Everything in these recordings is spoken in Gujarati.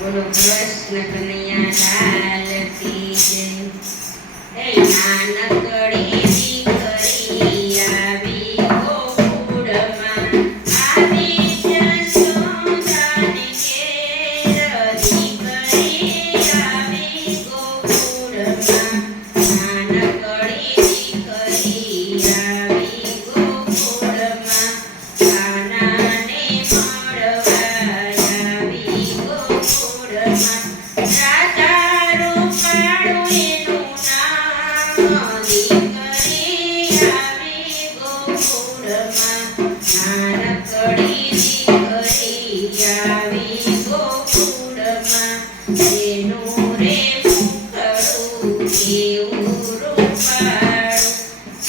બોલો કૃષ્ણ કનૈયા લાલ કી જય. એ નાનકડી દીકરી આવી ગોકુળમાં, આવી જશોદાની ઘેર દીકરી આવી ગોકુળમાં, નાનકડી દીકરી આવી ગોકુળમાં, કાનાને મળવા આવી ગોકુળમાં. રાધા રૂપાળું એનું નામ, દીકરી આવી ગોકુળમાં, નાનકડી દીકરી આવી ગોકુળમાં. એનું રે મુખડું કેવું રૂપાળું,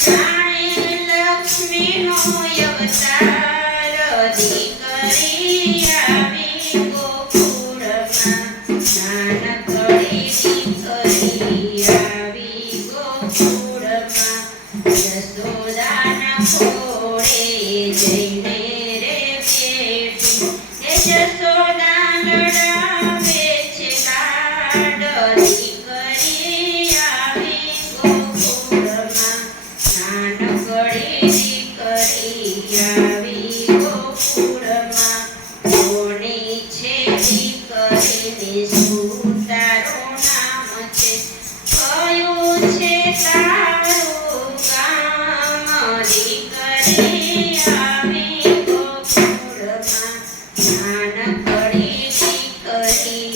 જાણે લક્ષ્મીનો અવતાર, દીકરી આવી ગોકુળમાં, નાનકડી દીકરી આવી ગોકુળમાં. જશોદાના ખોળે જઈને રે બેઠી, એ જશોદા લડાવે છે લાડ, દીકરી આવી ગોકુળમાં, નાનકડી દીકરી આવી ગોકુળમાં. કોની છે દીકરીને શું તારું નામ છે, કયું છે તારું ગામ, દીકરી આવી ગોકુળમાં, નાનકડી દીકરી